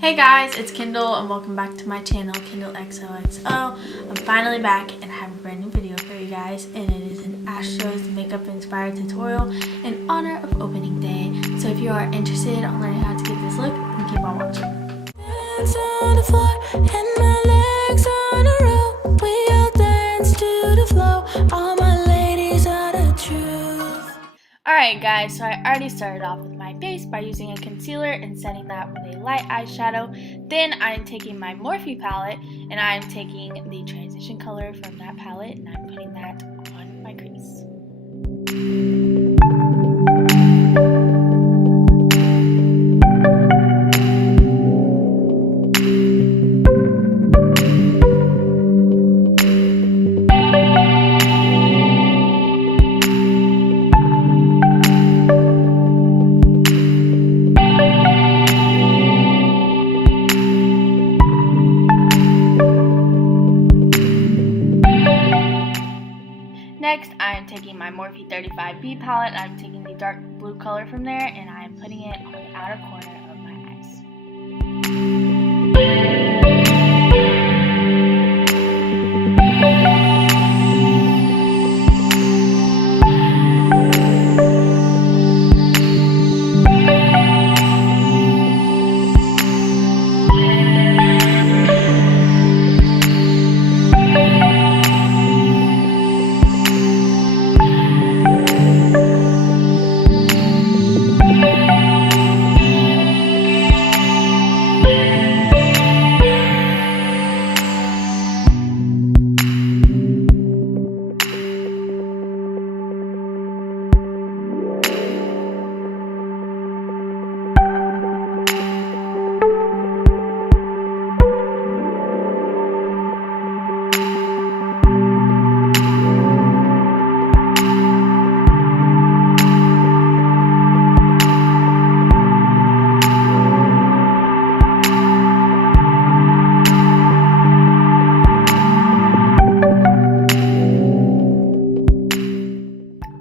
Hey guys, it's Kindle and welcome back to my channel, Kindle XOXO. I'm finally back and I have a brand new video for you guys, and it is an Astros makeup inspired tutorial in honor of opening day. So if you are interested on learning how to get this look, then keep on watching. Dance on the floor and my legs on a roll. We all dance to the flow. All my ladies are the truth. Alright guys, so I already started off with my base by using a concealer and setting that with a light eyeshadow. Then I'm taking my Morphe palette and I'm taking the transition color from that palette and I'm putting that on my crease. Next, I'm taking my Morphe 35B palette. I'm taking the dark blue color from there and I'm putting it on the outer corner of my eyes.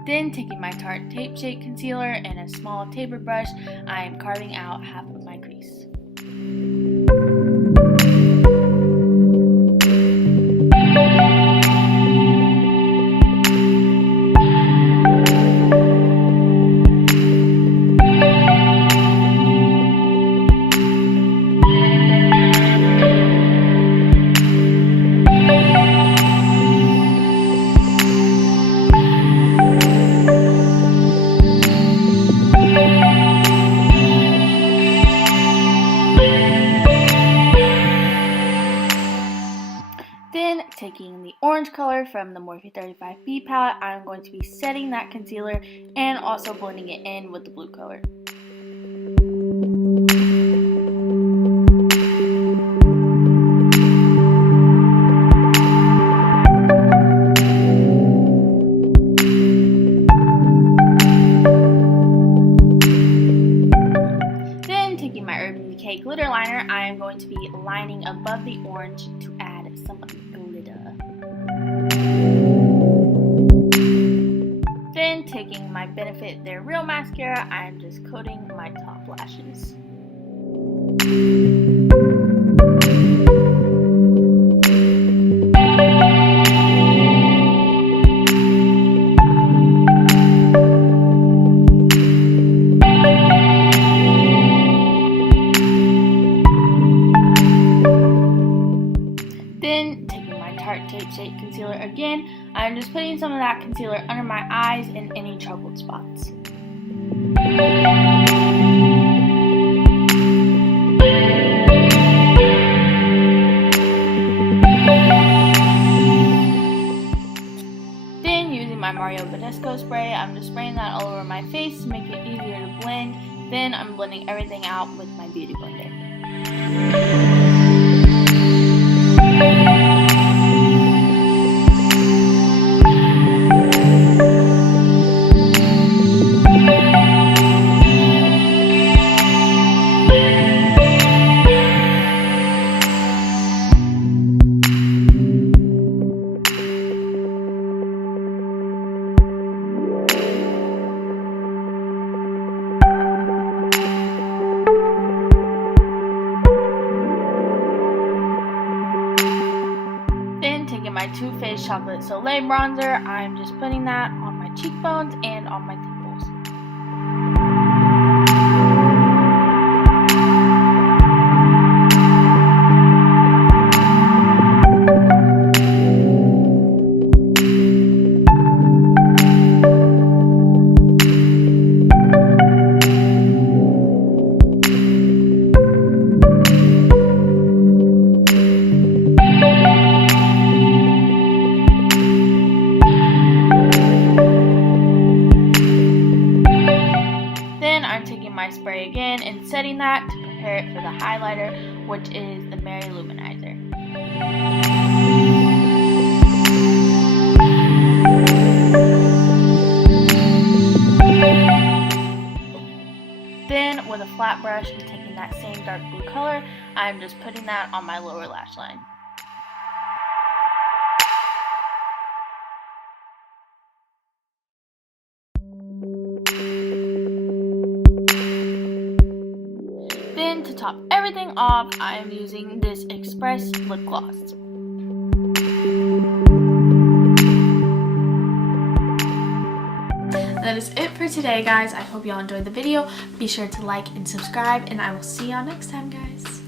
Then, taking my Tarte Tape Shake Concealer and a small taper brush, I am carving out half of my crease. Then, taking the orange color from the Morphe 35B palette, I'm going to be setting that concealer and also blending it in with the blue color. Then, taking my Urban Decay glitter liner, I am going to be lining above the orange to add some of the glitter. Then, taking my Benefit They're Real mascara, I am just coating my top lashes. Then, taking my Tarte Tape Shake Concealer again, I'm just putting some of that concealer under my eyes and any troubled spots. Then, using my Mario Badescu spray, I'm just spraying that all over my face to make it easier to blend. Then, I'm blending everything out with my beauty blender. my Too Faced Chocolate Soleil bronzer. I'm just putting that on my cheekbones and on my temples. I'm taking my spray again and setting that to prepare it for the highlighter, which is the Mary Luminizer. Then with a flat brush and taking that same dark blue color, I'm just putting that on my lower lash line. Then to top everything off, I am using this Express lip gloss. That is it for today, guys. I hope y'all enjoyed the video. Be sure to like and subscribe, and I will see y'all next time, guys.